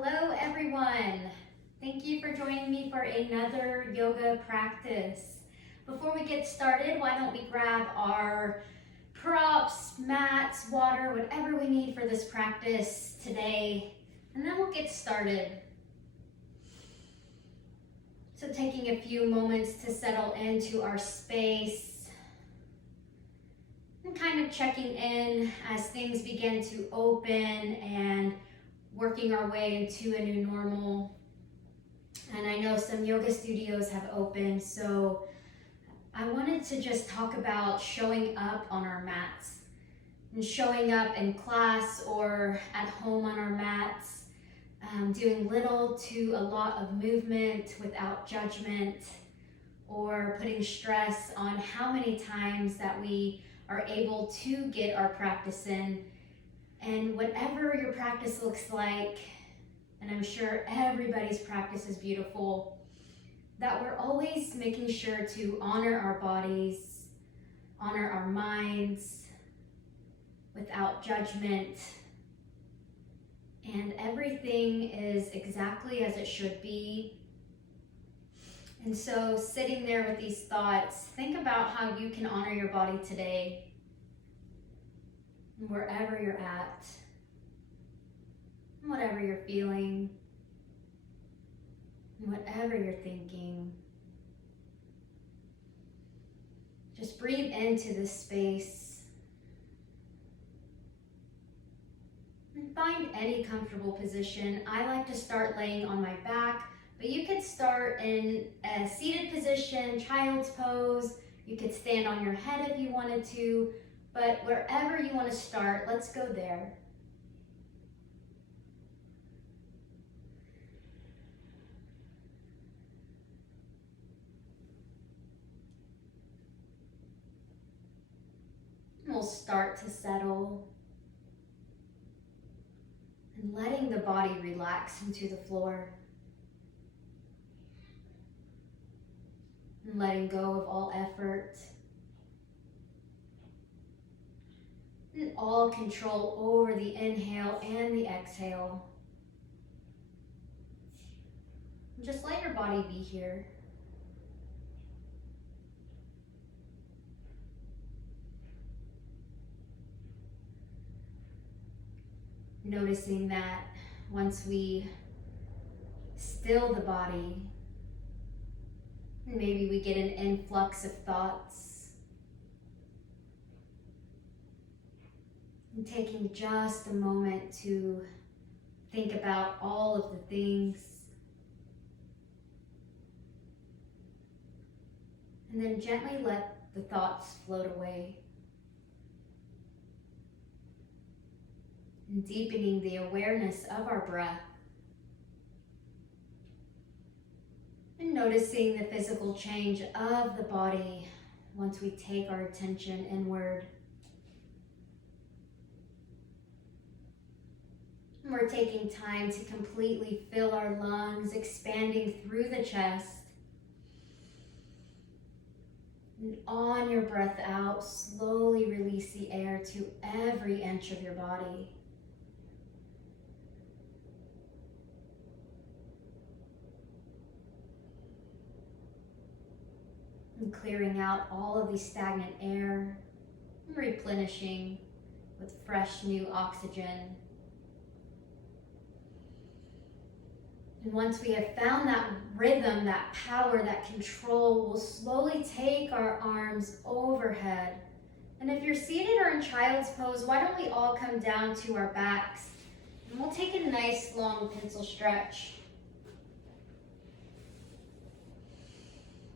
Hello everyone. Thank you for joining me for another yoga practice. Before we get started, why don't we grab our props, mats, water, whatever we need for this practice today, and then we'll get started. So taking a few moments to settle into our space and kind of checking in as things begin to open and working our way into a new normal. And I know some yoga studios have opened, so I wanted to just talk about showing up on our mats and showing up in class or at home on our mats, doing little to a lot of movement without judgment or putting stress on how many times that we are able to get our practice in. And whatever your practice looks like, and I'm sure everybody's practice is beautiful, that we're always making sure to honor our bodies, honor our minds without judgment, and everything is exactly as it should be. And so sitting there with these thoughts, think about how you can honor your body today, wherever you're at, whatever you're feeling, whatever you're thinking. Just breathe into this space and find any comfortable position. I like to start laying on my back, but you could start in a seated position, child's pose. You could stand on your head if you wanted to. But wherever you want to start, let's go there. And we'll start to settle and letting the body relax into the floor. And letting go of all effort. And all control over the inhale and the exhale. And just let your body be here. Noticing that once we still the body, maybe we get an influx of thoughts. And taking just a moment to think about all of the things. And then gently let the thoughts float away. And deepening the awareness of our breath. And noticing the physical change of the body once we take our attention inward. We're taking time to completely fill our lungs, expanding through the chest. And on your breath out, slowly release the air to every inch of your body. And clearing out all of the stagnant air, and replenishing with fresh new oxygen. And once we have found that rhythm, that power, that control, we'll slowly take our arms overhead. And if you're seated or in child's pose, why don't we all come down to our backs? And we'll take a nice long pencil stretch.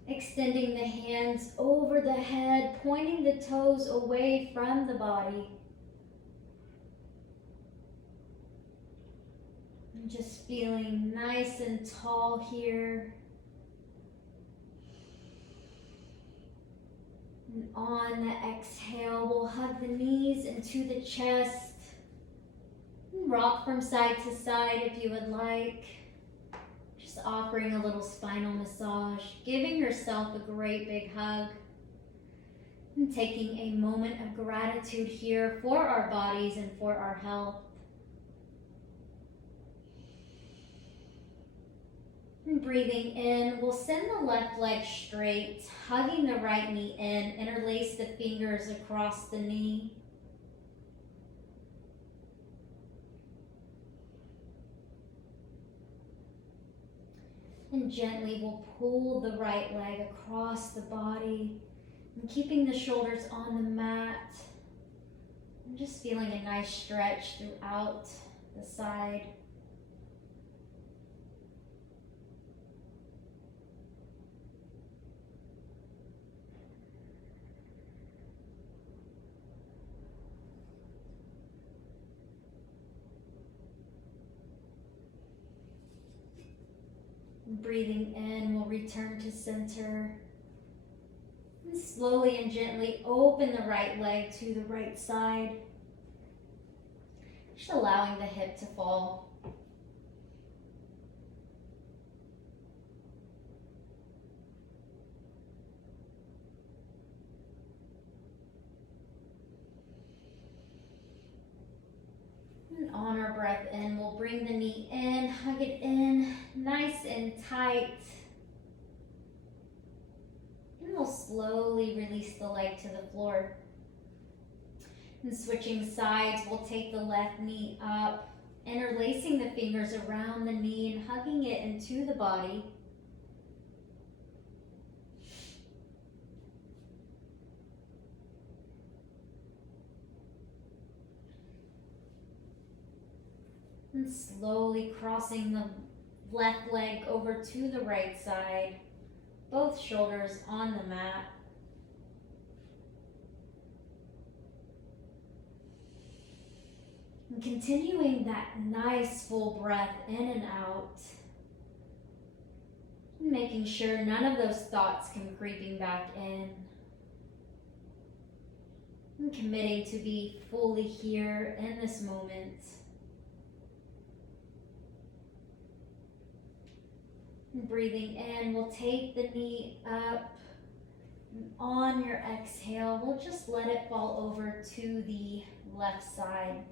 Extending the hands over the head, pointing the toes away from the body. Just feeling nice and tall here. And on the exhale, we'll hug the knees into the chest. And rock from side to side if you would like. Just offering a little spinal massage, giving yourself a great big hug. And taking a moment of gratitude here for our bodies and for our health. And breathing in, we'll send the left leg straight, hugging the right knee in, interlace the fingers across the knee. And gently we'll pull the right leg across the body, and keeping the shoulders on the mat, and just feeling a nice stretch throughout the side. Breathing in, we'll return to center. And slowly and gently open the right leg to the right side. Just allowing the hip to fall. And on our breath in, we'll bring the knee in, hug it in, nice and tight. And we'll slowly release the leg to the floor. And switching sides, we'll take the left knee up, interlacing the fingers around the knee and hugging it into the body. And slowly crossing the left leg over to the right side, both shoulders on the mat. And continuing that nice full breath in and out. Making sure none of those thoughts come creeping back in. And committing to be fully here in this moment. And breathing in, we'll take the knee up. And on your exhale, we'll just let it fall over to the left side.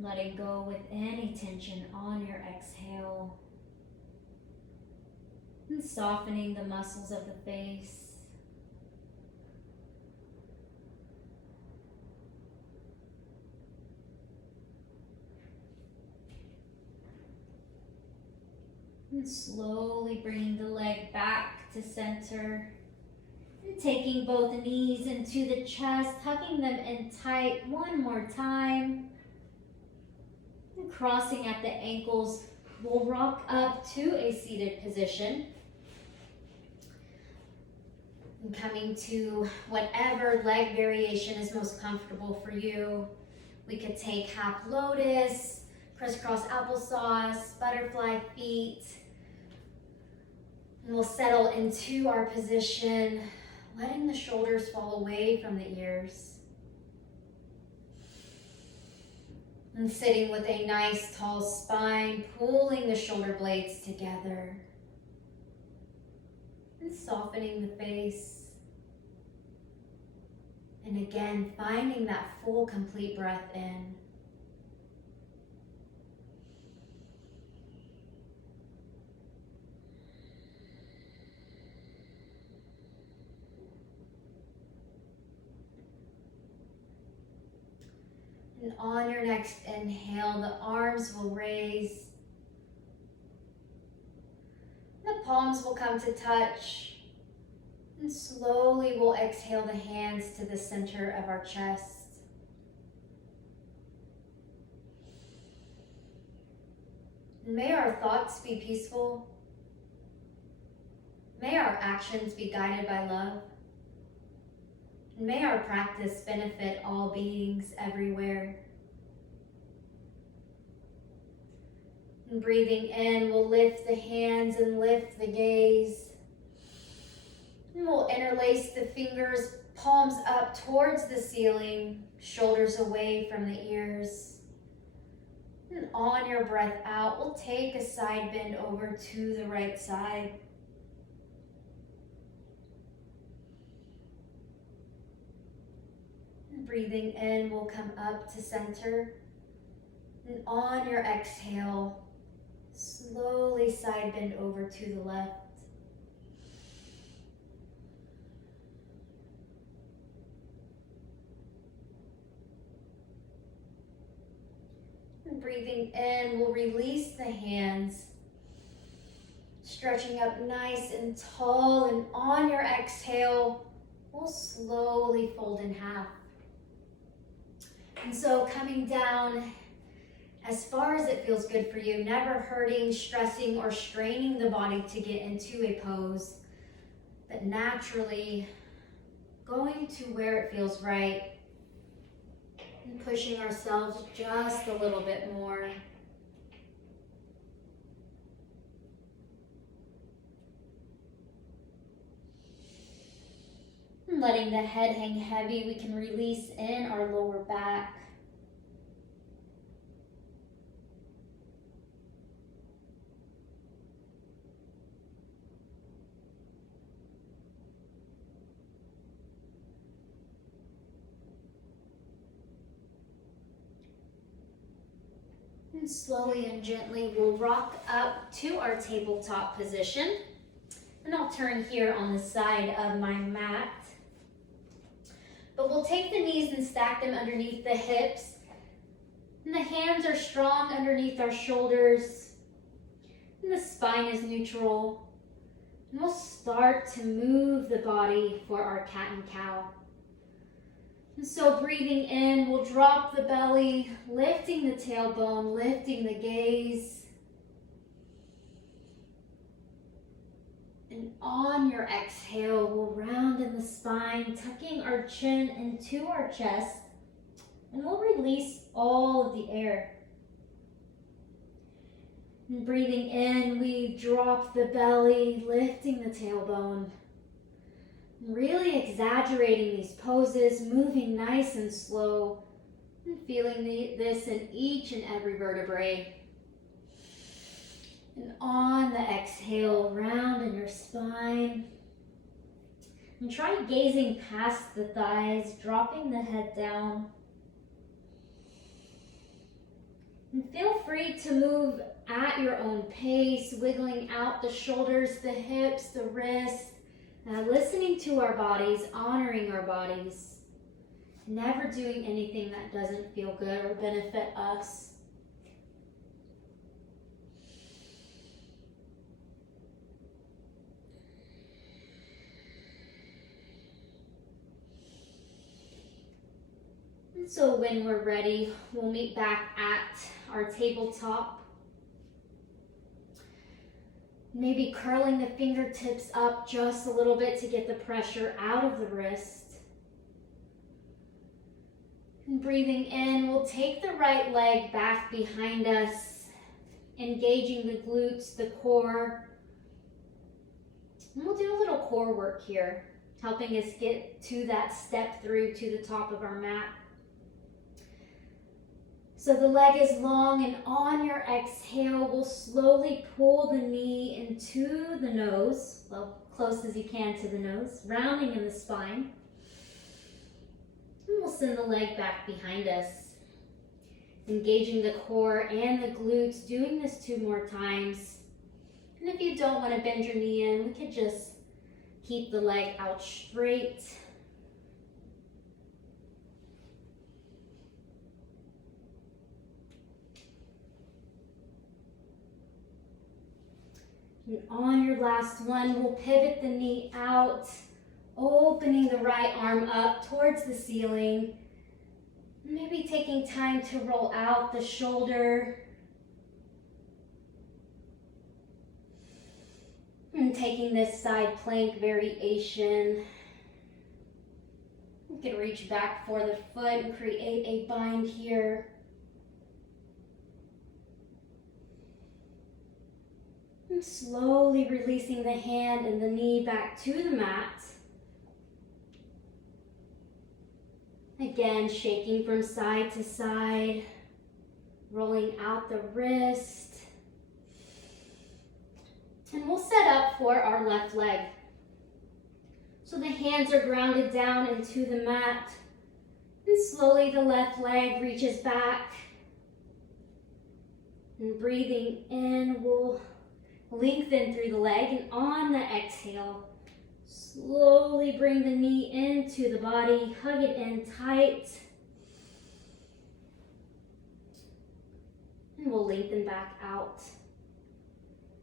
Letting go with any tension on your exhale. And softening the muscles of the face. And slowly bringing the leg back to center. And taking both knees into the chest, hugging them in tight one more time. And crossing at the ankles, we'll rock up to a seated position. And coming to whatever leg variation is most comfortable for you. We could take half lotus, crisscross applesauce, butterfly feet. And we'll settle into our position, letting the shoulders fall away from the ears. And sitting with a nice tall spine, pulling the shoulder blades together. And softening the face. And again, finding that full, complete breath in. And on your next inhale, the arms will raise. The palms will come to touch. And slowly we'll exhale the hands to the center of our chest. And may our thoughts be peaceful. May our actions be guided by love. And may our practice benefit all beings everywhere. And breathing in, we'll lift the hands and lift the gaze. And we'll interlace the fingers, palms up towards the ceiling, shoulders away from the ears. And on your breath out, we'll take a side bend over to the right side. Breathing in, we'll come up to center. And on your exhale, slowly side bend over to the left. And breathing in, we'll release the hands. Stretching up nice and tall, and on your exhale, we'll slowly fold in half. And so coming down as far as it feels good for you, never hurting, stressing, or straining the body to get into a pose, but naturally going to where it feels right and pushing ourselves just a little bit more. And letting the head hang heavy, we can release in our lower back. And slowly and gently, we'll rock up to our tabletop position. And I'll turn here on the side of my mat. But we'll take the knees and stack them underneath the hips. And the hands are strong underneath our shoulders. And the spine is neutral. And we'll start to move the body for our cat and cow. And so breathing in, we'll drop the belly, lifting the tailbone, lifting the gaze. And on your exhale, we'll round in the spine, tucking our chin into our chest. And we'll release all of the air. And breathing in, we drop the belly, lifting the tailbone. Really exaggerating these poses, moving nice and slow, and feeling this in each and every vertebrae. And on the exhale, round in your spine. And try gazing past the thighs, dropping the head down. And feel free to move at your own pace, wiggling out the shoulders, the hips, the wrists. Listening to our bodies, honoring our bodies, never doing anything that doesn't feel good or benefit us. And so when we're ready, we'll meet back at our tabletop. Maybe curling the fingertips up just a little bit to get the pressure out of the wrist. And breathing in, we'll take the right leg back behind us, engaging the glutes, the core. And we'll do a little core work here, helping us get to that step through to the top of our mat. So the leg is long, and on your exhale, we'll slowly pull the knee into the nose, well, close as you can to the nose, rounding in the spine. And we'll send the leg back behind us, engaging the core and the glutes, doing this 2 more times. And if you don't want to bend your knee in, we could just keep the leg out straight. And on your last one, we'll pivot the knee out, opening the right arm up towards the ceiling. Maybe taking time to roll out the shoulder. And taking this side plank variation. You can reach back for the foot and create a bind here. And slowly releasing the hand and the knee back to the mat. Again, shaking from side to side, rolling out the wrist. And we'll set up for our left leg. So the hands are grounded down into the mat. And slowly the left leg reaches back. And breathing in, we'll lengthen through the leg. And on the exhale, slowly bring the knee into the body. Hug it in tight. And we'll lengthen back out.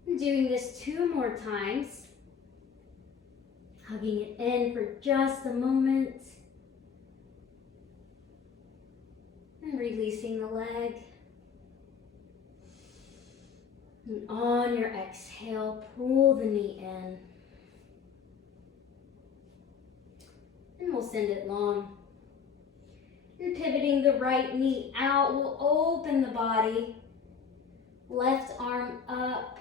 And doing this 2 more times. Hugging it in for just a moment. And releasing the leg. And on your exhale, pull the knee in. And we'll send it long. And pivoting the right knee out, we'll open the body. Left arm up.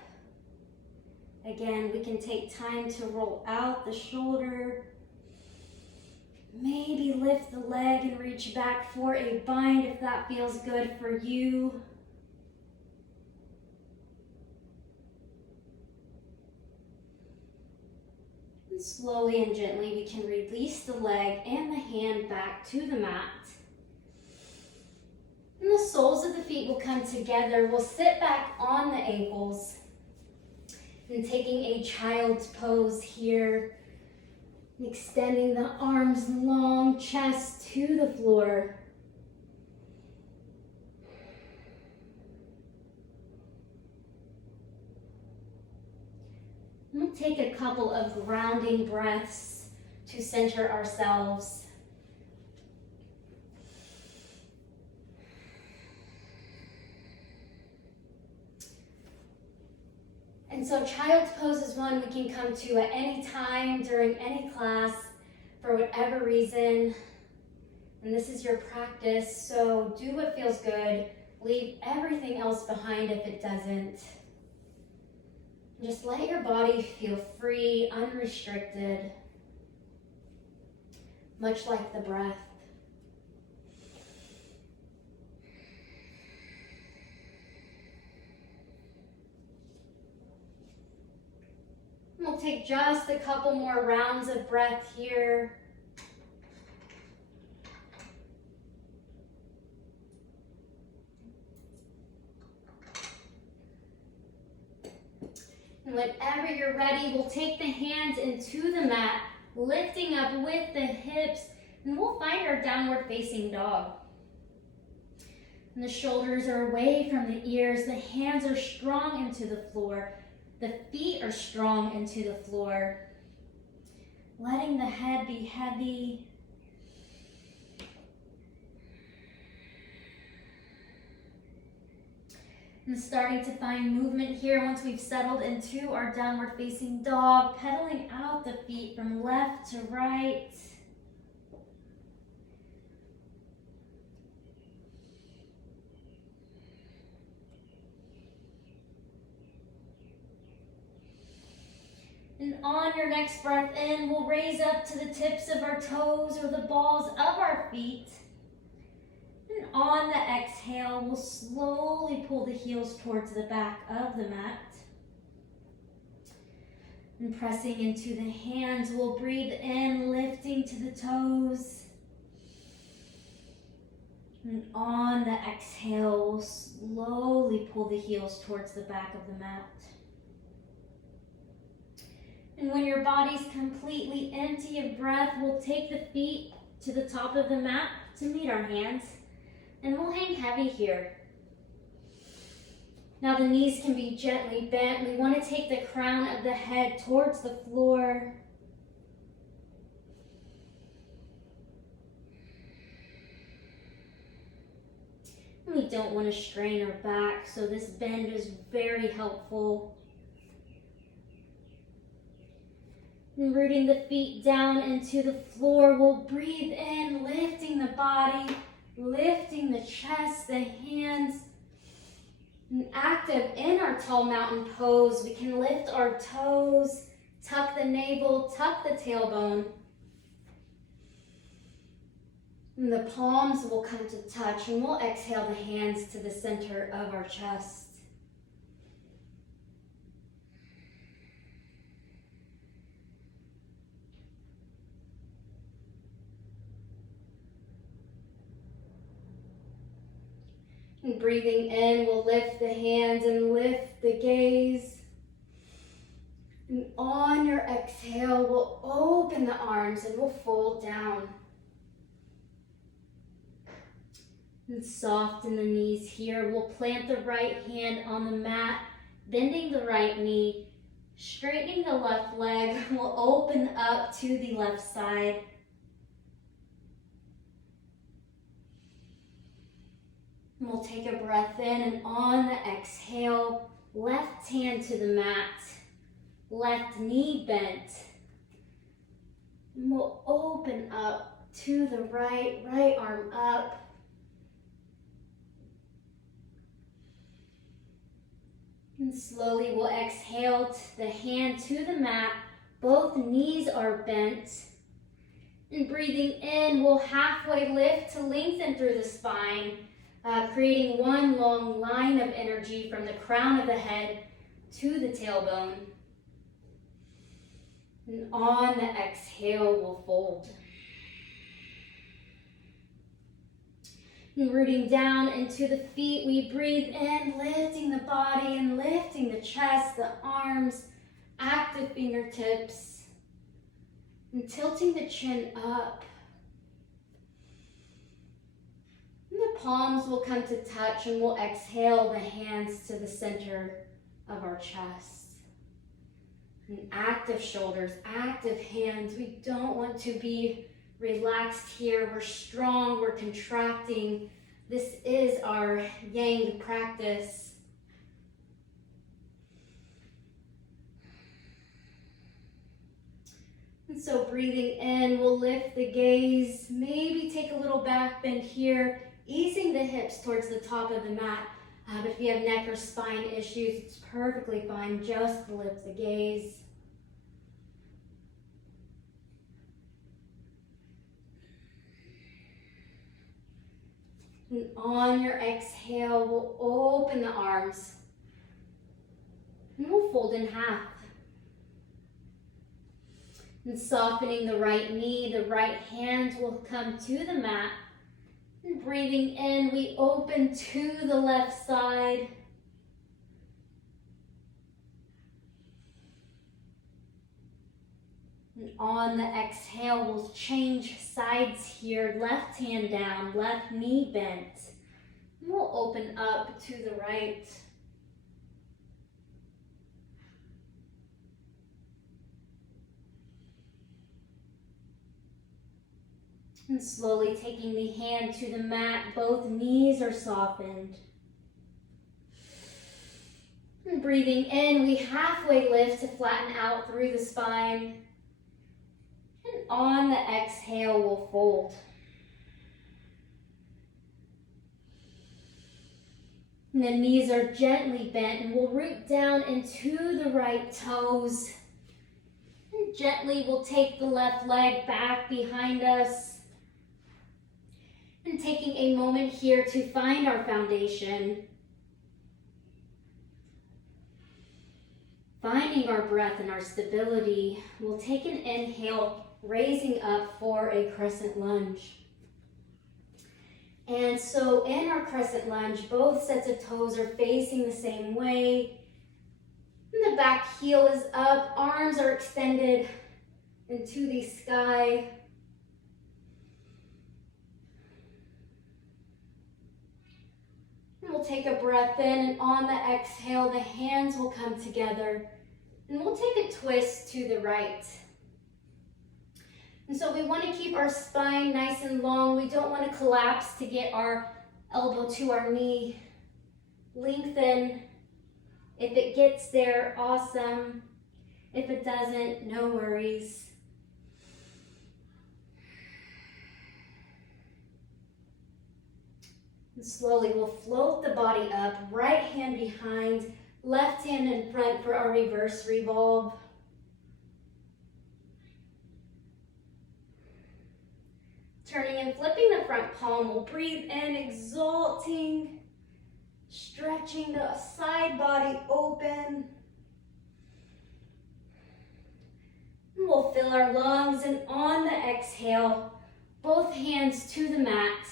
Again, we can take time to roll out the shoulder. Maybe lift the leg and reach back for a bind if that feels good for you. And slowly and gently, we can release the leg and the hand back to the mat. And the soles of the feet will come together. We'll sit back on the ankles. And taking a child's pose here. Extending the arms long, chest to the floor. We'll take a couple of grounding breaths to center ourselves. And so child's pose is one we can come to at any time during any class for whatever reason. And this is your practice, so do what feels good. Leave everything else behind if it doesn't. Just let your body feel free, unrestricted, much like the breath. We'll take just a couple more rounds of breath here. And whenever you're ready, we'll take the hands into the mat, lifting up with the hips, and we'll find our downward facing dog. And the shoulders are away from the ears, the hands are strong into the floor. The feet are strong into the floor. Letting the head be heavy. And starting to find movement here once we've settled into our downward facing dog. Pedaling out the feet from left to right. And on your next breath in, we'll raise up to the tips of our toes or the balls of our feet. And on the exhale, we'll slowly pull the heels towards the back of the mat. And pressing into the hands, we'll breathe in, lifting to the toes. And on the exhale, we'll slowly pull the heels towards the back of the mat. And when your body's completely empty of breath, we'll take the feet to the top of the mat to meet our hands. And we'll hang heavy here. Now the knees can be gently bent. We want to take the crown of the head towards the floor. And we don't want to strain our back, so this bend is very helpful. And rooting the feet down into the floor, we'll breathe in, lifting the body, lifting the chest, the hands. And active in our tall mountain pose, we can lift our toes, tuck the navel, tuck the tailbone. And the palms will come to touch, and we'll exhale the hands to the center of our chest. And breathing in, we'll lift the hands and lift the gaze. And on your exhale, we'll open the arms and we'll fold down. And soften the knees here. We'll plant the right hand on the mat, bending the right knee, straightening the left leg. We'll open up to the left side. And we'll take a breath in, and on the exhale, left hand to the mat, left knee bent. And we'll open up to the right arm up. And slowly we'll exhale the hand to the mat. Both knees are bent. And breathing in, we'll halfway lift to lengthen through the spine, creating one long line of energy from the crown of the head to the tailbone. And on the exhale, we'll fold. And rooting down into the feet, we breathe in, lifting the body and lifting the chest, the arms, active fingertips, and tilting the chin up. And the palms will come to touch, and we'll exhale the hands to the center of our chest. And active shoulders, active hands. We don't want to be relaxed here. We're strong, we're contracting. This is our yang practice. And so breathing in, we'll lift the gaze, maybe take a little back bend here, easing the hips towards the top of the mat. But if you have neck or spine issues, it's perfectly fine just to lift the gaze. And on your exhale, we'll open the arms. And we'll fold in half. And softening the right knee, the right hand will come to the mat. And breathing in, we open to the left side. And on the exhale, we'll change sides here. Left hand down, left knee bent. And we'll open up to the right. And slowly taking the hand to the mat, both knees are softened. And breathing in, we halfway lift to flatten out through the spine. And on the exhale, we'll fold. And the knees are gently bent, and we'll root down into the right toes. And gently we'll take the left leg back behind us. And taking a moment here to find our foundation. Finding our breath and our stability, we'll take an inhale, raising up for a crescent lunge. And so in our crescent lunge, both sets of toes are facing the same way. And the back heel is up, arms are extended into the sky. And we'll take a breath in, and on the exhale, the hands will come together. And we'll take a twist to the right. And so we want to keep our spine nice and long. We don't want to collapse to get our elbow to our knee. Lengthen. If it gets there, awesome. If it doesn't, no worries. And slowly we'll float the body up, right hand behind, left hand in front for our reverse revolve. Turning and flipping the front palm, we'll breathe in, exalting, stretching the side body open. And we'll fill our lungs, and on the exhale, both hands to the mat.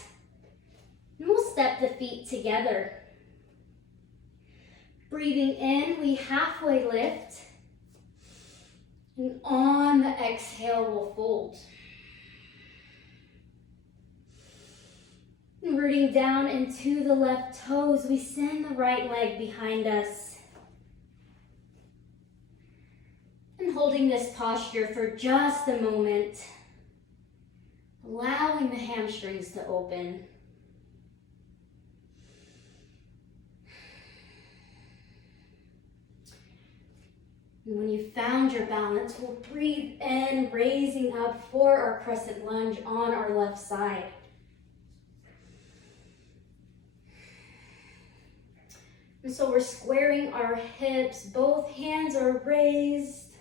And we'll step the feet together. Breathing in, we halfway lift. And on the exhale, we'll fold. And rooting down into the left toes, we send the right leg behind us. And holding this posture for just a moment, allowing the hamstrings to open. And when you found your balance, we'll breathe in, raising up for our crescent lunge on our left side. And so we're squaring our hips, both hands are raised,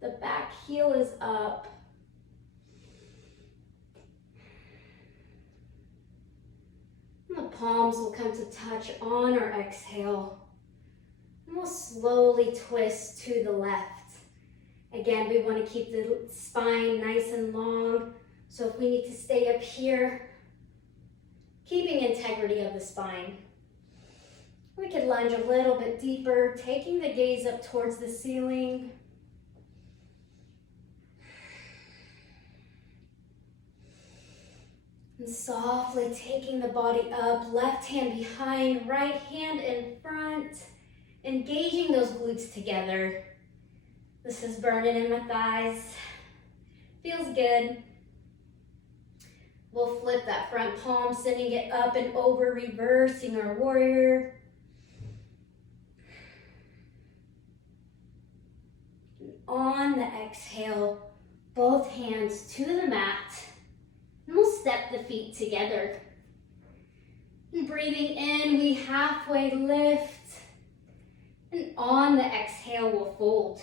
the back heel is up. And the palms will come to touch on our exhale. And we'll slowly twist to the left. Again, we want to keep the spine nice and long. So if we need to stay up here, keeping integrity of the spine. We could lunge a little bit deeper, taking the gaze up towards the ceiling. And softly taking the body up, left hand behind, right hand in front. Engaging those glutes together. This is burning in my thighs. Feels good. We'll flip that front palm, sending it up and over, reversing our warrior. And on the exhale, both hands to the mat. And we'll step the feet together. And breathing in, we halfway lift. And on the exhale, we'll fold.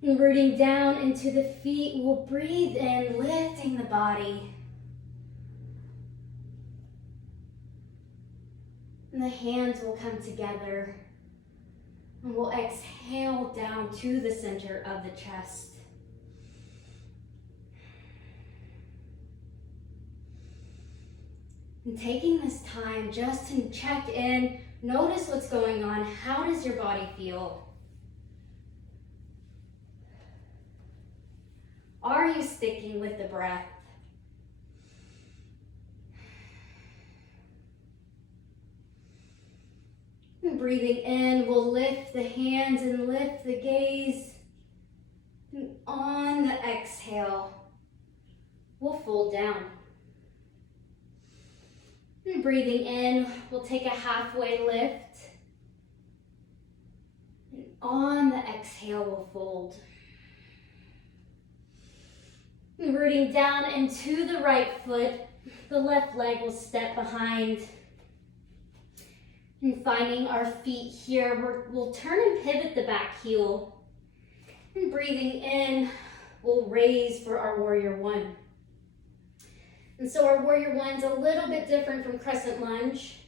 And rooting down into the feet, we'll breathe in, lifting the body. And the hands will come together. And we'll exhale down to the center of the chest. And taking this time just to check in, notice what's going on. How does your body feel? Are you sticking with the breath? And breathing in, we'll lift the hands and lift the gaze. And on the exhale, we'll fold down. And breathing in, we'll take a halfway lift. And on the exhale, we'll fold. And rooting down into the right foot, the left leg will step behind. And finding our feet here, we'll turn and pivot the back heel. And breathing in, we'll raise for our warrior one. And so our warrior one's a little bit different from crescent lunge.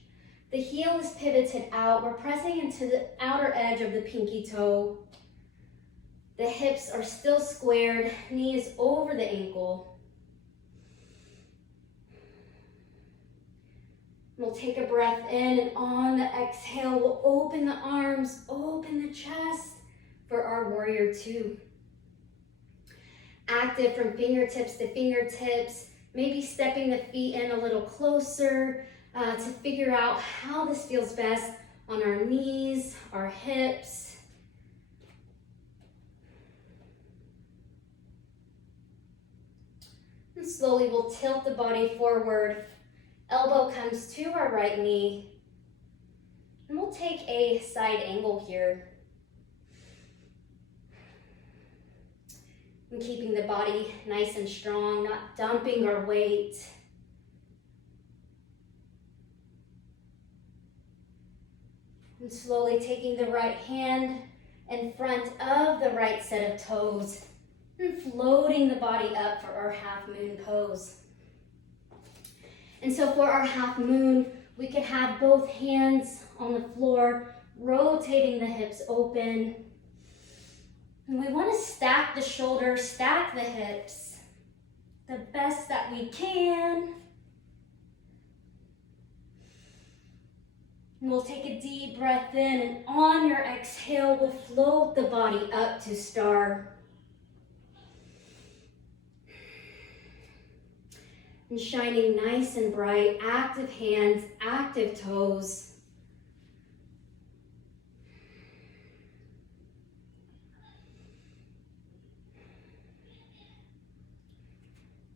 The heel is pivoted out. We're pressing into the outer edge of the pinky toe. The hips are still squared, knee is over the ankle. We'll take a breath in, and on the exhale, we'll open the arms, open the chest for our warrior two. Active from fingertips to fingertips, maybe stepping the feet in a little closer to figure out how this feels best on our knees, our hips. And slowly we'll tilt the body forward. Elbow comes to our right knee. And we'll take a side angle here. And keeping the body nice and strong, not dumping our weight. And slowly taking the right hand in front of the right set of toes and floating the body up for our half moon pose. And so for our half moon, we could have both hands on the floor, rotating the hips open. And we want to stack the shoulders, stack the hips the best that we can. And we'll take a deep breath in, and on your exhale, we'll float the body up to star. And shining nice and bright, active hands, active toes.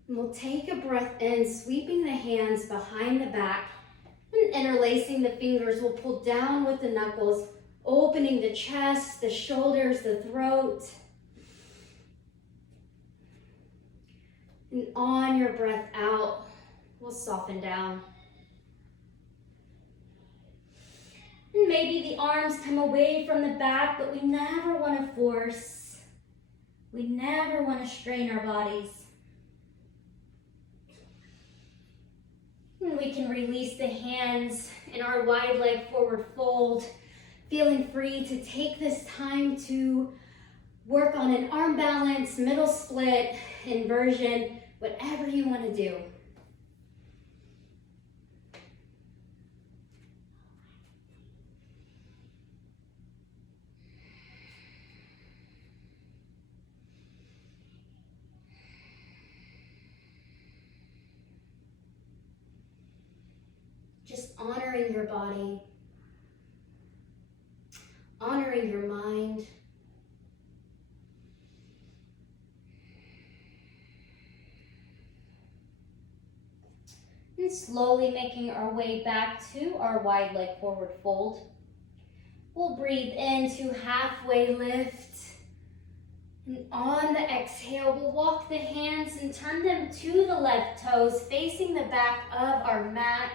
And we'll take a breath in, sweeping the hands behind the back and interlacing the fingers. We'll pull down with the knuckles, opening the chest, the shoulders, the throat. And on your breath out, we'll soften down. And maybe the arms come away from the back, but we never want to force. We never want to strain our bodies. And we can release the hands in our wide leg forward fold, feeling free to take this time to work on an arm balance, middle split, inversion, whatever you want to do. Just honoring your body, honoring your mind. And slowly making our way back to our wide leg forward fold. We'll breathe into halfway lift. And on the exhale, we'll walk the hands and turn them to the left toes, facing the back of our mat.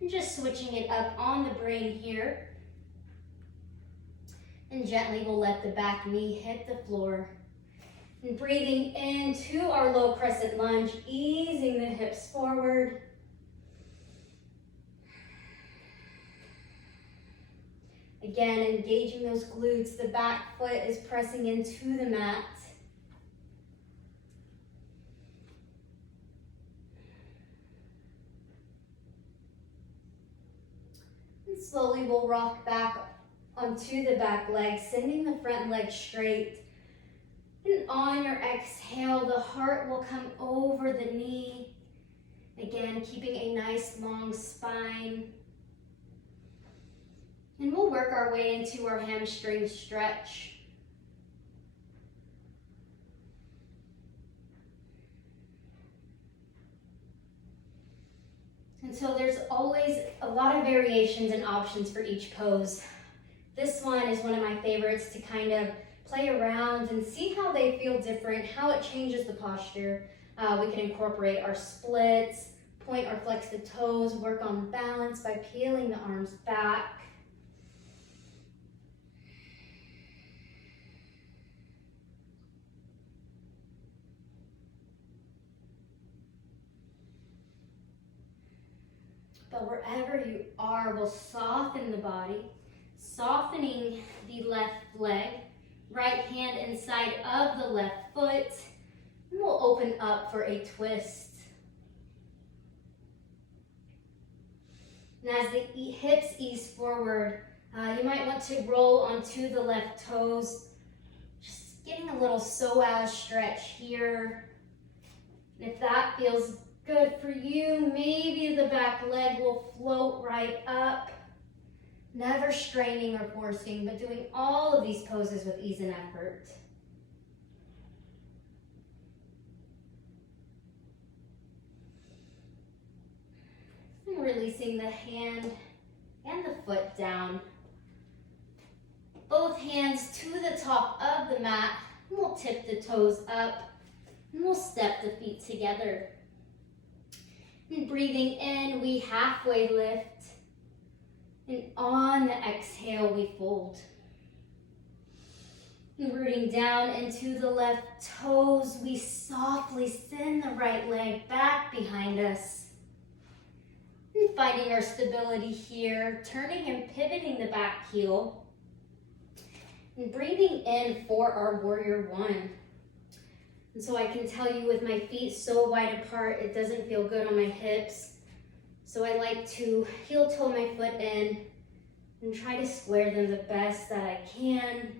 And just switching it up on the brain here. And gently we'll let the back knee hit the floor. And breathing into our low crescent lunge, easing the hips forward. Again, engaging those glutes. The back foot is pressing into the mat. And slowly we'll rock back onto the back leg, sending the front leg straight. And on your exhale, the heart will come over the knee. Again, keeping a nice long spine. And we'll work our way into our hamstring stretch. And so there's always a lot of variations and options for each pose. This one is one of my favorites to kind of play around and see how they feel different, how it changes the posture. We can incorporate our splits, point or flex the toes, work on balance by peeling the arms back. But wherever you are, we'll soften the body, softening the left leg, right hand inside of the left foot, and we'll open up for a twist. And as the hips ease forward, you might want to roll onto the left toes, just getting a little psoas stretch here. And if that feels good for you, maybe the back leg will float right up. Never straining or forcing, but doing all of these poses with ease and effort. And releasing the hand and the foot down. Both hands to the top of the mat. And we'll tip the toes up. And we'll step the feet together. And breathing in, we halfway lift. And on the exhale, we fold. And rooting down into the left toes, we softly send the right leg back behind us. And finding our stability here, turning and pivoting the back heel. And breathing in for our warrior one. And so I can tell you with my feet so wide apart, it doesn't feel good on my hips. So I like to heel toe my foot in and try to square them the best that I can.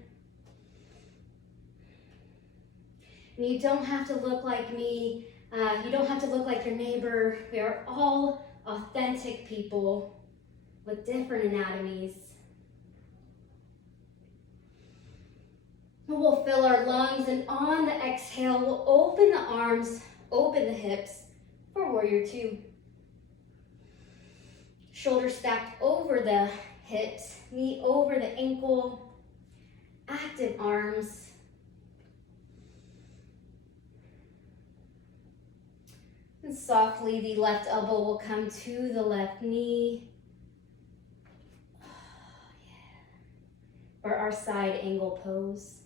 And you don't have to look like me. You don't have to look like your neighbor. We are all authentic people with different anatomies. We'll fill our lungs, and on the exhale, we'll open the arms, open the hips for warrior two. Shoulders stacked over the hips, knee over the ankle, active arms. And softly, the left elbow will come to the left knee. For our side angle pose.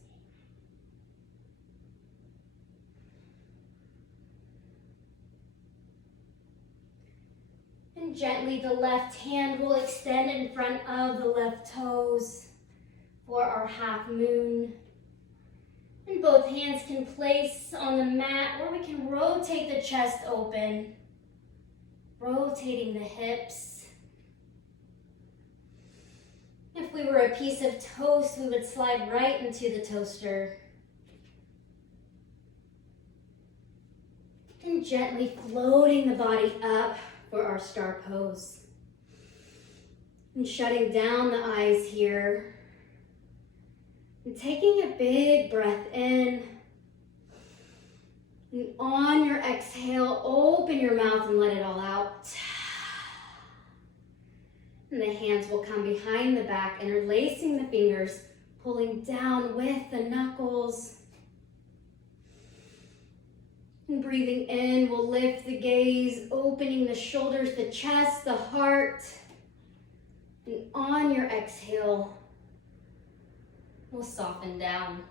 And gently the left hand will extend in front of the left toes for our half moon. And both hands can place on the mat, or we can rotate the chest open, rotating the hips. If we were a piece of toast, we would slide right into the toaster. And gently floating the body up for our star pose. And shutting down the eyes here. And taking a big breath in. And on your exhale, open your mouth and let it all out. And the hands will come behind the back, interlacing the fingers, pulling down with the knuckles. And breathing in, we'll lift the gaze, opening the shoulders, the chest, the heart. And on your exhale, we'll soften down.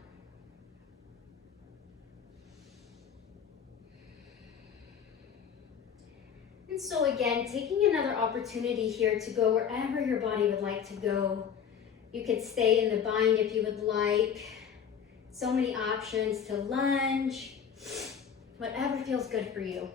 And so again, taking another opportunity here to go wherever your body would like to go. You could stay in the bind if you would like. So many options to lunge, whatever feels good for you.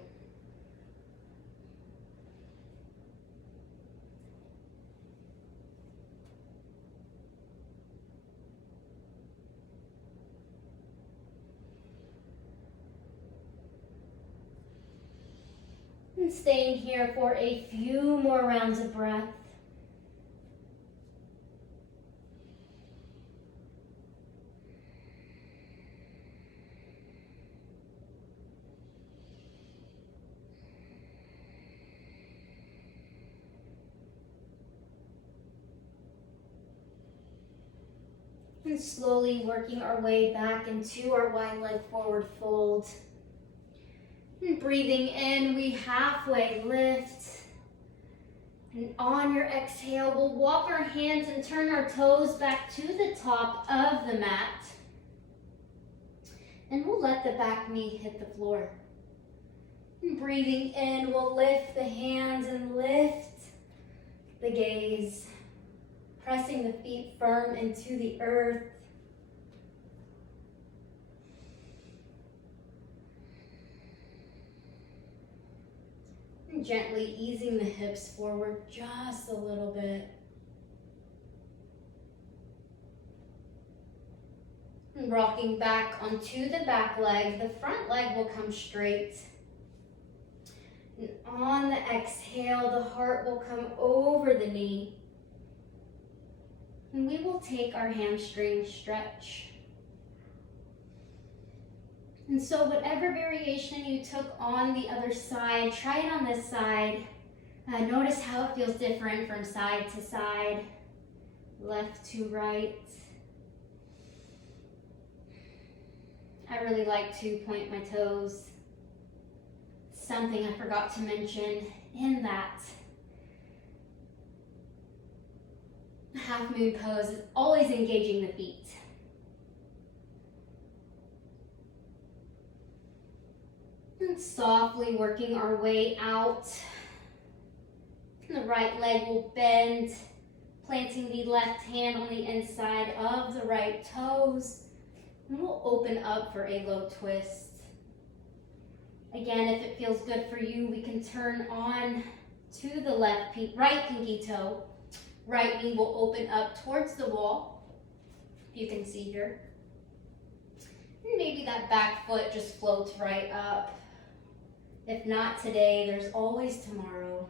And staying here for a few more rounds of breath. And slowly working our way back into our wide leg forward fold. And breathing in, we halfway lift. And on your exhale, we'll walk our hands and turn our toes back to the top of the mat. And we'll let the back knee hit the floor. And breathing in, we'll lift the hands and lift the gaze. Pressing the feet firm into the earth. And gently easing the hips forward just a little bit. And rocking back onto the back leg. The front leg will come straight. And on the exhale, the heart will come over the knee. And we will take our hamstring stretch. And so whatever variation you took on the other side, try it on this side. Notice how it feels different from side to side, left to right. I really like to point my toes. Something I forgot to mention in that half moon pose is always engaging the feet. And softly working our way out. And the right leg will bend, planting the left hand on the inside of the right toes. And we'll open up for a low twist. Again, if it feels good for you, we can turn on to the right pinky toe. Right knee will open up towards the wall, if you can see here. And maybe that back foot just floats right up. If not today, there's always tomorrow.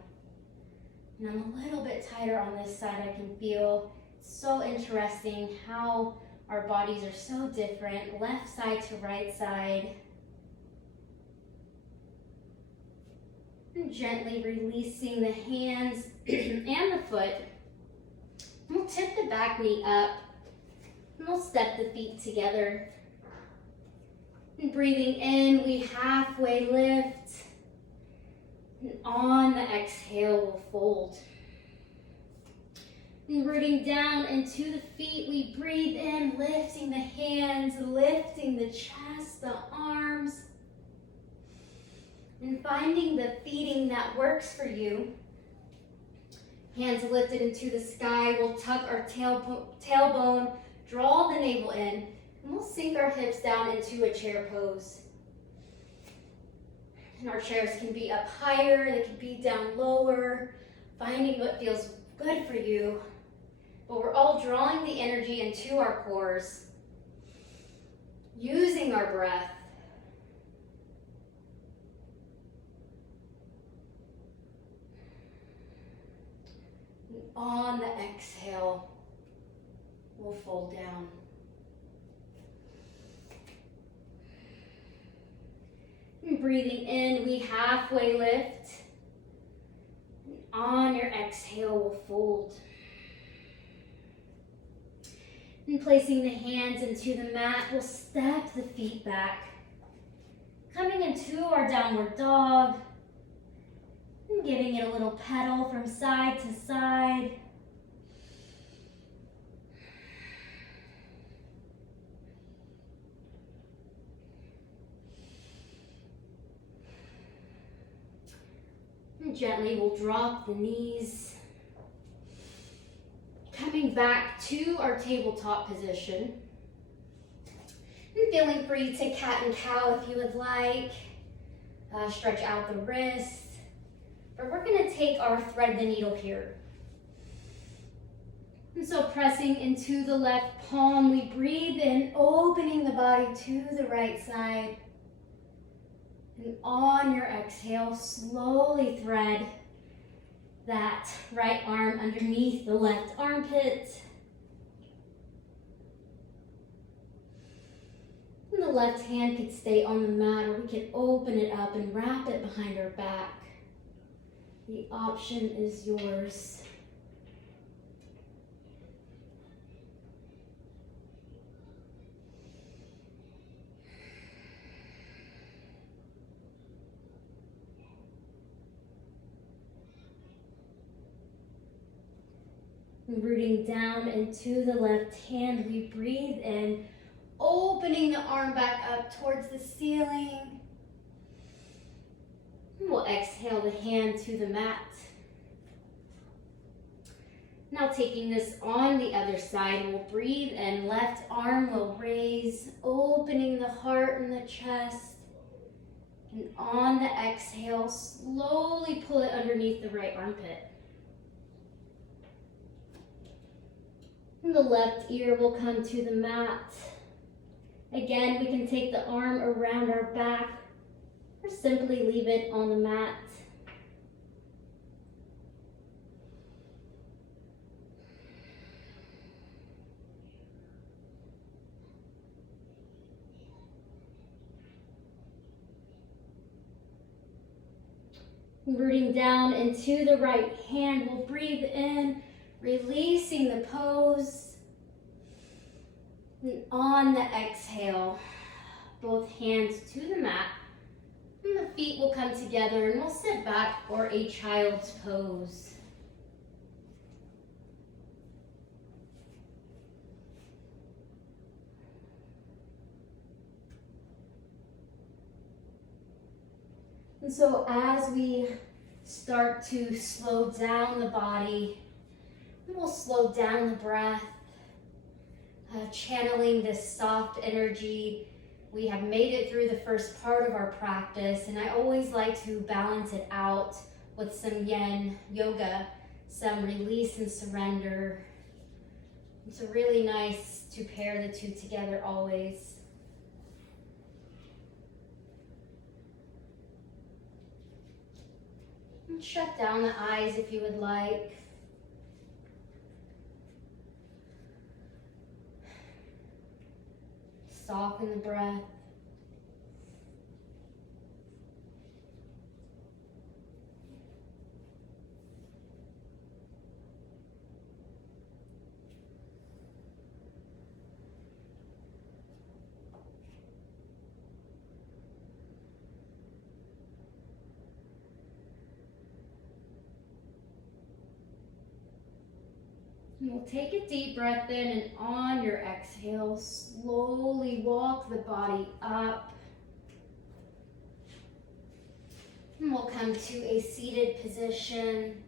And I'm a little bit tighter on this side. I can feel it's so interesting how our bodies are so different, left side to right side. And gently releasing the hands and the foot. We'll tip the back knee up, and we'll step the feet together. And breathing in, we halfway lift. And on the exhale, we'll fold. And rooting down into the feet, we breathe in, lifting the hands, lifting the chest, the arms. And finding the feeding that works for you. Hands lifted into the sky, we'll tuck our tailbone, draw the navel in, and we'll sink our hips down into a chair pose. And our chairs can be up higher, they can be down lower, finding what feels good for you. But we're all drawing the energy into our cores, using our breath. On the exhale, we'll fold down. And breathing in, we halfway lift. And on your exhale, we'll fold. And placing the hands into the mat, we'll step the feet back. Coming into our downward dog. And giving it a little pedal from side to side. And gently we'll drop the knees. Coming back to our tabletop position. And feeling free to cat and cow if you would like. Stretch out the wrists. But we're going to take our thread the needle here. And so pressing into the left palm, we breathe in, opening the body to the right side. And on your exhale, slowly thread that right arm underneath the left armpit. And the left hand could stay on the mat, or we could open it up and wrap it behind our back. The option is yours. And rooting down into the left hand, we breathe in, opening the arm back up towards the ceiling. We'll exhale the hand to the mat. Now taking this on the other side, we'll breathe in, left arm will raise, opening the heart and the chest. And on the exhale, slowly pull it underneath the right armpit. And the left ear will come to the mat. Again, we can take the arm around our back or simply leave it on the mat. Rooting down into the right hand, we'll breathe in, releasing the pose. And on the exhale, both hands to the mat. And the feet will come together and we'll sit back for a child's pose. And so as we start to slow down the body, we'll slow down the breath, channeling this soft energy. We have made it through the first part of our practice, and I always like to balance it out with some yin yoga, some release and surrender. It's really nice to pair the two together always. And shut down the eyes if you would like. Soften the breath. And we'll take a deep breath in, and on your exhale, slowly walk the body up. And we'll come to a seated position.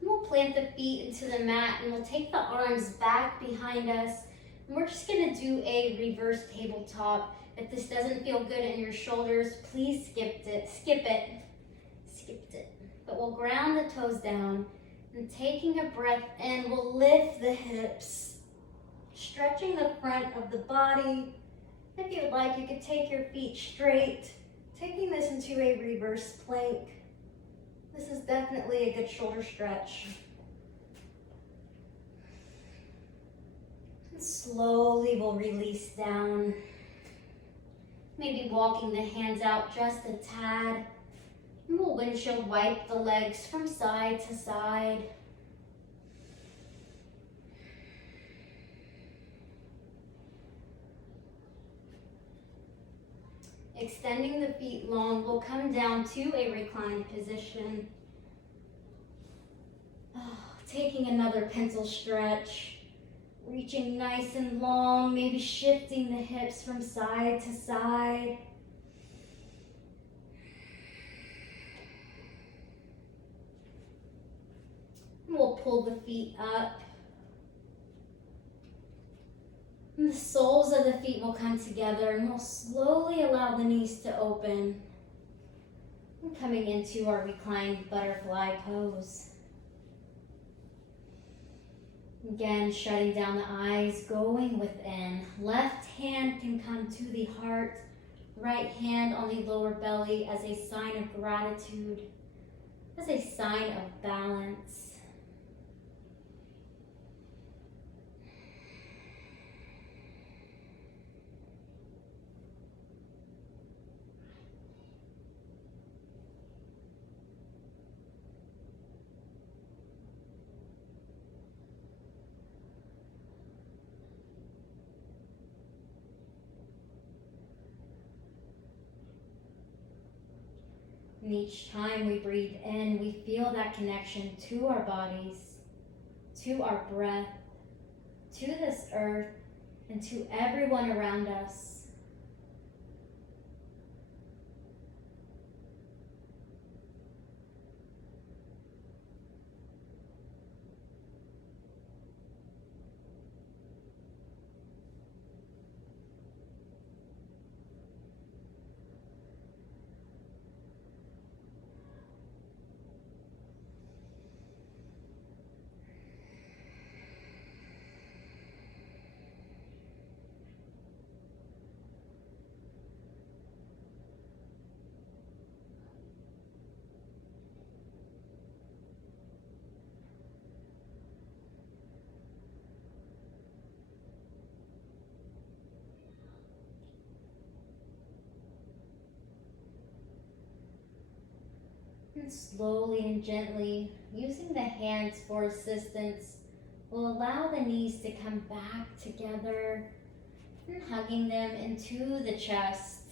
And we'll plant the feet into the mat, and we'll take the arms back behind us. And we're just gonna do a reverse tabletop. If this doesn't feel good in your shoulders, please skip it. But we'll ground the toes down, and taking a breath in, we'll lift the hips, stretching the front of the body. If you'd like, you could take your feet straight, taking this into a reverse plank. This is definitely a good shoulder stretch. And slowly we'll release down, maybe walking the hands out just a tad. And we'll windshield wipe the legs from side to side. Extending the feet long, we'll come down to a reclined position. Taking another pencil stretch, reaching nice and long, maybe shifting the hips from side to side. We'll pull the feet up. And the soles of the feet will come together, and we'll slowly allow the knees to open. And coming into our reclined butterfly pose. Again, shutting down the eyes, going within. Left hand can come to the heart, right hand on the lower belly as a sign of gratitude, as a sign of balance. And each time we breathe in, we feel that connection to our bodies, to our breath, to this earth, and to everyone around us. And slowly and gently, using the hands for assistance, will allow the knees to come back together and hugging them into the chest.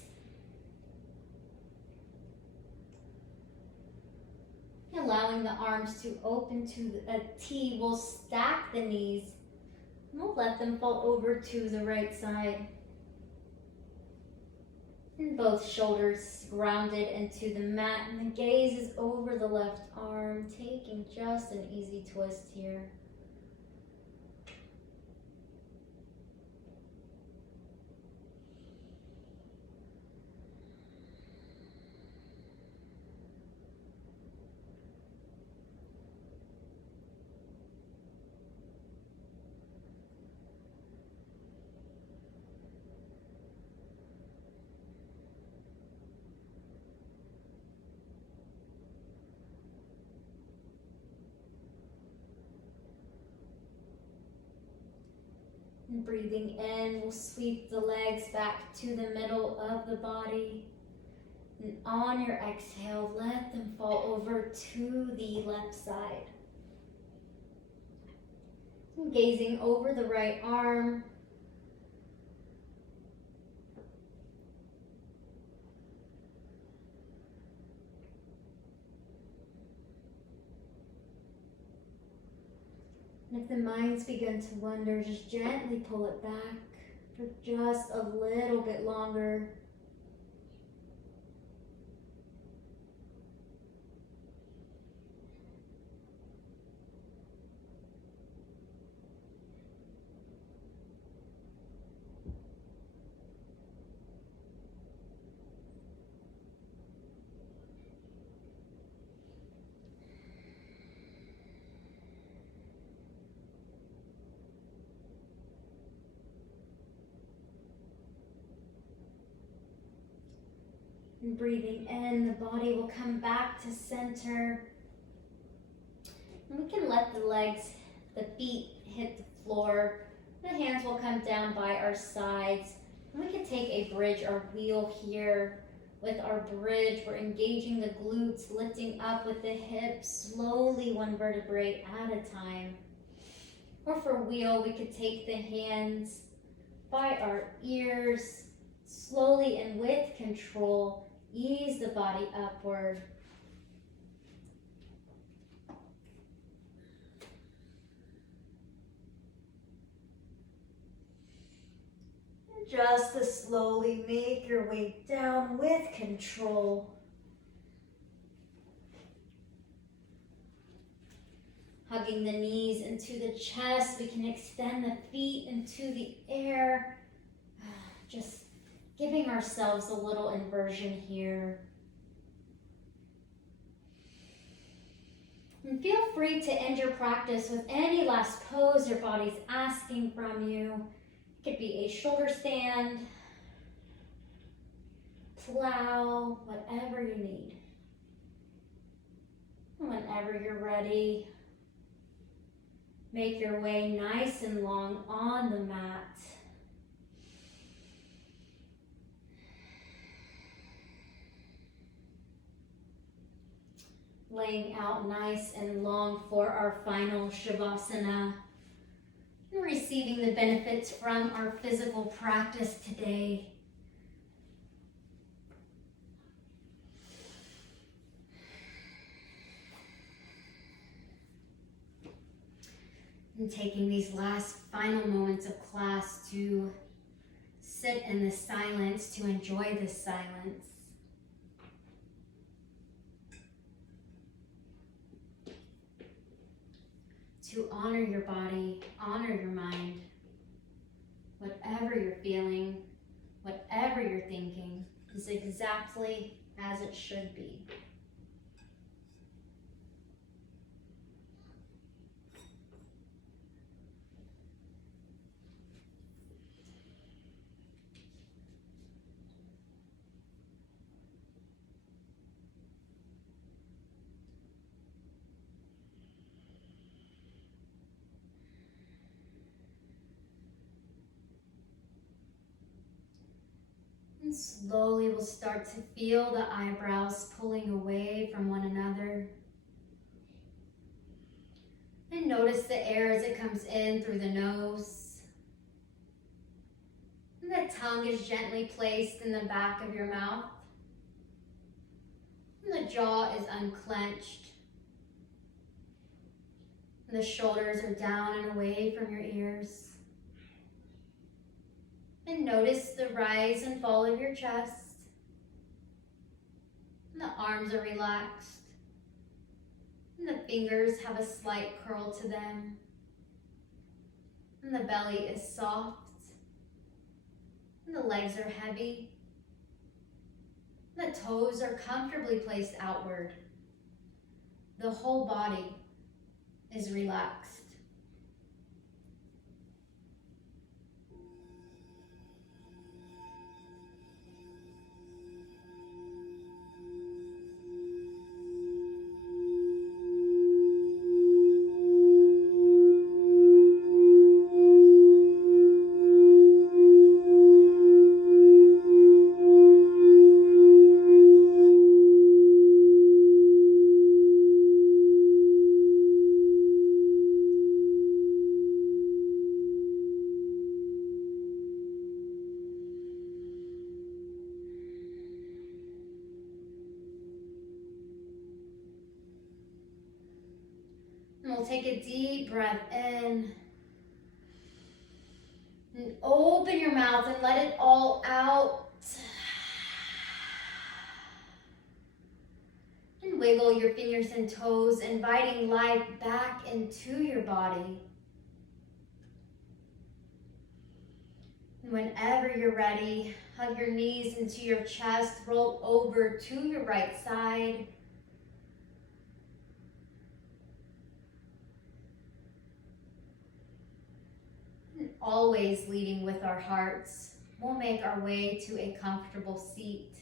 Allowing the arms to open to a T, we'll stack the knees and we'll let them fall over to the right side. And both shoulders grounded into the mat, and the gaze is over the left arm, taking just an easy twist here. And breathing in, we'll sweep the legs back to the middle of the body. And on your exhale, let them fall over to the left side. And gazing over the right arm. And if the minds begin to wander, just gently pull it back for just a little bit longer. And breathing in, the body will come back to center. And we can let the legs, the feet hit the floor. The hands will come down by our sides. And we can take a bridge or wheel here. With our bridge, we're engaging the glutes, lifting up with the hips, slowly one vertebrae at a time. Or for wheel, we could take the hands by our ears, slowly and with control, ease the body upward. And just to slowly make your way down with control. Hugging the knees into the chest, we can extend the feet into the air. Just giving ourselves a little inversion here. And feel free to end your practice with any last pose your body's asking from you. It could be a shoulder stand, plow, whatever you need. And whenever you're ready, make your way nice and long on the mat. Laying out nice and long for our final Shavasana. And receiving the benefits from our physical practice today. And taking these last final moments of class to sit in the silence, to enjoy the silence. To honor your body, honor your mind. Whatever you're feeling, whatever you're thinking is exactly as it should be. And slowly we'll start to feel the eyebrows pulling away from one another. And notice the air as it comes in through the nose. And the tongue is gently placed in the back of your mouth. And the jaw is unclenched. And the shoulders are down and away from your ears. And notice the rise and fall of your chest. And the arms are relaxed. And the fingers have a slight curl to them. And the belly is soft. And the legs are heavy. And the toes are comfortably placed outward. The whole body is relaxed. we'll take a deep breath in. And open your mouth and let it all out. And wiggle your fingers and toes, inviting life back into your body. And whenever you're ready, hug your knees into your chest, roll over to your right side. And always leading with our hearts, we'll make our way to a comfortable seat.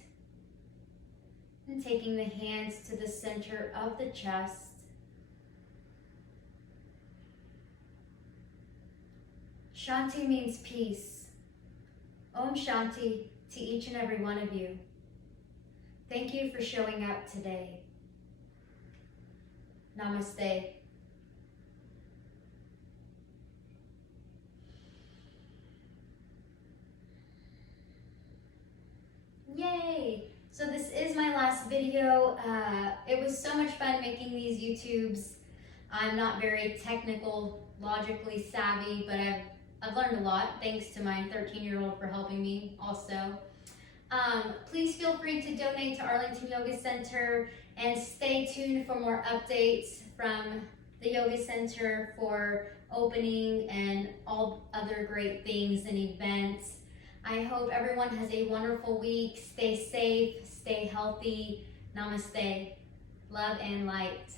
And taking the hands to the center of the chest. Shanti means peace. Om Shanti to each and every one of you. Thank you for showing up today. Namaste. Yay! So this is my last video. It was so much fun making these YouTubes. I'm not very technical, logically savvy, but I've learned a lot, thanks to my 13-year-old for helping me also. Please feel free to donate to Arlington Yoga Center and stay tuned for more updates from the Yoga Center for opening and all other great things and events. I hope everyone has a wonderful week. Stay safe, stay healthy. Namaste. Love and light.